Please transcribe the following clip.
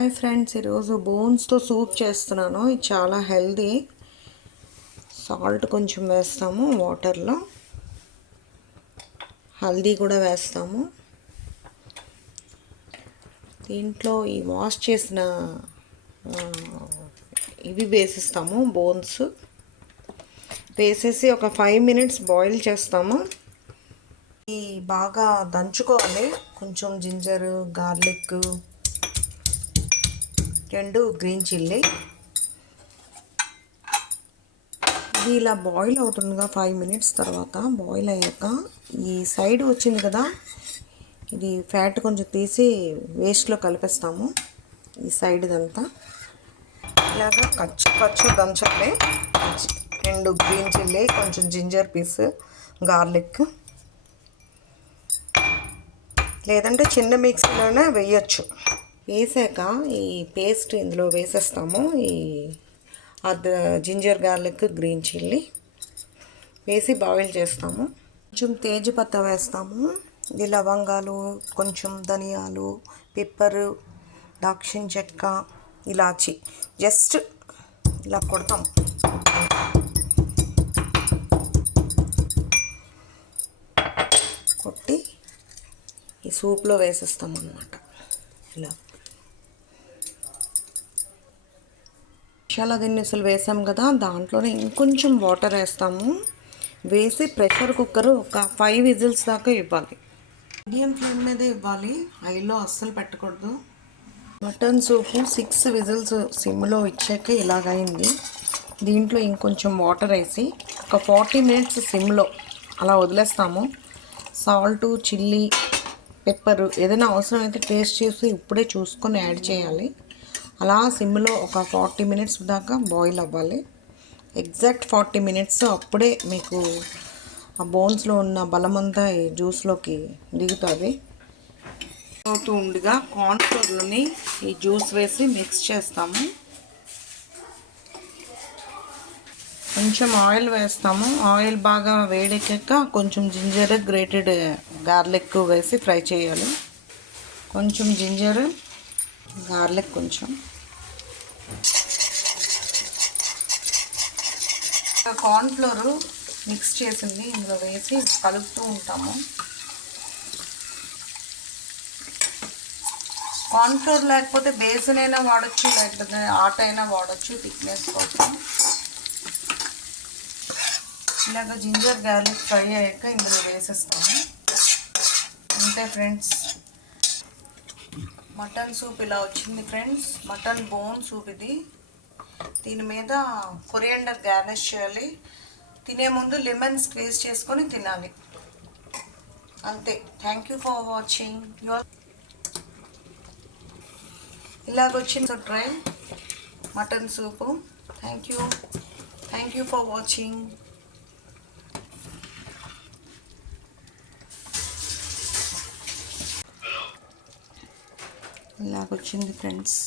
Hi friends, ఈరోజు బోన్స్తో soup చేస్తున్నాను. ఇది చాలా హెల్దీ. సాల్ట్ కొంచెం వేస్తాము వాటర్లో, హల్దీ కూడా వేస్తాము. దీంట్లో ఈ వాష్ చేసిన ఇవి వేసిస్తాము. బోన్స్ వేసేసి ఒక 5 మినిట్స్ బాయిల్ చేస్తాము. ఈ బాగా దంచుకోవాలి. కొంచెం జింజర్, గార్లిక్, 2 గ్రీన్ చిల్లీ. ఇది ఇలా బాయిల్ అవుతుందిగా 5 మినిట్స్ తర్వాత బాయిల్ అయ్యాక ఈ సైడ్ వచ్చింది కదా, ఇది ఫ్యాట్ కొంచెం తీసి వేస్ట్లో కలిపేస్తాము. ఈ సైడ్ ఇదంతా ఇలాగా కచ్చు దంచాలి. 2 గ్రీన్ చిల్లీ, కొంచెం జింజర్ పీస్, గార్లిక్, లేదంటే చిన్న మిక్సీలోనే వేయచ్చు. వేసాక ఈ పేస్ట్ ఇందులో వేసేస్తాము. ఈ జింజర్, గార్లిక్, గ్రీన్ చిల్లీ వేసి బాయిల్ చేస్తాము. కొంచెం తేజపత్త వేస్తాము. ఇది లవంగాలు, కొంచెం ధనియాలు, పెప్పరు, దాల్చిన చెక్క, ఇలాచి జస్ట్ ఇలా కొడతాం. కొట్టి ఈ సూప్లో వేసేస్తాం అన్నమాట. ఇలా మసాలా దినుసులు వేసాం కదా, దాంట్లోనే ఇంకొంచెం వాటర్ వేస్తాము. వేసి ప్రెషర్ కుక్కర్ ఒక 5 విజిల్స్ దాకా ఇవ్వాలి. మీడియం ఫ్లేమ్ మీద ఇవ్వాలి, హైలో అస్సలు పెట్టకూడదు. మటన్ సూపు 6 విజిల్స్ సిమ్లో ఇచ్చాక ఇలాగైంది. దీంట్లో ఇంకొంచెం వాటర్ వేసి ఒక 40 మినిట్స్ సిమ్లో అలా వదిలేస్తాము. సాల్టు, చిల్లీ, పెప్పరు ఏదైనా అవసరం అయితే టేస్ట్ చేసి ఇప్పుడే చూసుకొని యాడ్ చేయాలి. అలా సిమ్లో ఒక 40 మినిట్స్ దాకా బాయిల్ అవ్వాలి. Exact 40 minutes. అప్పుడే మీకు ఆ బోన్స్లో ఉన్న బలమంతా ఈ జ్యూస్లోకి దిగుతుంది. అవుతూ ఉండగా కార్న్ఫ్లోర్లోని ఈ జ్యూస్ వేసి మిక్స్ చేస్తాము. కొంచెం ఆయిల్ వేస్తాము. ఆయిల్ బాగా వేడెక్కాక కొంచెం జింజర్, గ్రేటెడ్ గార్లిక్ వేసి ఫ్రై చేయాలి. కొంచెం జింజర్, గార్లిక్, కొంచెం కార్న్ఫ్లోర్ మిక్స్ చేసింది ఇందులో వేసి కలుపుతూ ఉంటాము. కార్న్ఫ్లోర్ లేకపోతే బేసన్ అయినా వాడచ్చు, లేకపోతే ఆట అయినా వాడచ్చు థిక్నెస్ కోసం. ఇలాగ జింజర్, గార్లిక్ ఫ్రై అయ్యాక ఇందులో వేసేస్తాము. అంతే ఫ్రెండ్స్, మటన్ సూప్ ఇలా వచ్చింది ఫ్రెండ్స్. మటన్ బోన్ సూప్ ఇది. దీని మీద కొరియాండర్ గార్నిష్ చేయాలి. తినే ముందు లెమన్ స్క్వీజ్ చేసుకొని తినాలి. అంతే. Thank you for watching. ఇలాగొచ్చింది try mutton soup. Thank you for watching. ఇలాగొచ్చింది ఫ్రెండ్స్.